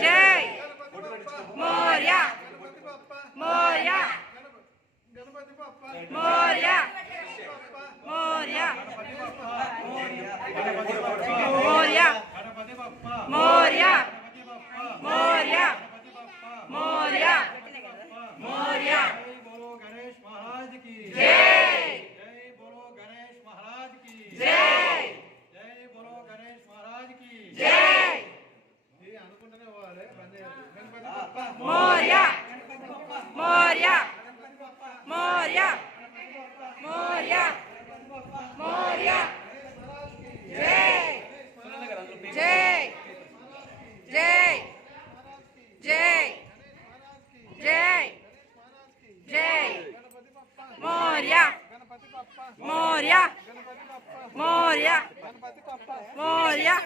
జై మోర్యా मोरिया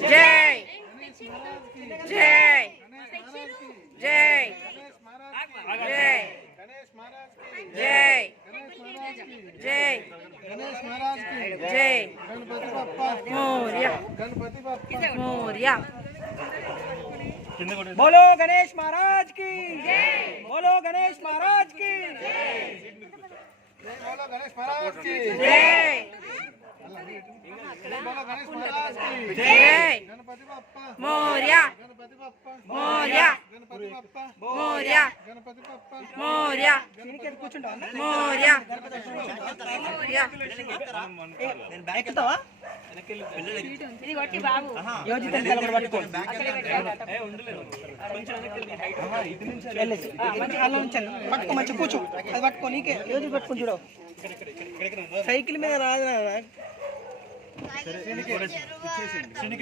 जय जय जय जय जय जय जय गणपति बप्पा मोरिया गणपति बप्पा मोरिया बोलो गणेश महाराज की बोलो गणेश महाराज की। बोलो गणेश महाराज की। बोलो गणेश महाराज की। गणपति बाप्पा। मोरिया। गणपति बाप्पा। मोरिया। गणपति बाप्पा। मोरिया। गणपति बाप्पा। मोरिया। పట్టుకో మంచి కూర్చో అది పట్టుకో నీకే యోజు పట్టుకుని చూడవు సైకిల్ మీద రాదు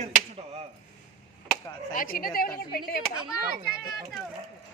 కూర్చుంటావా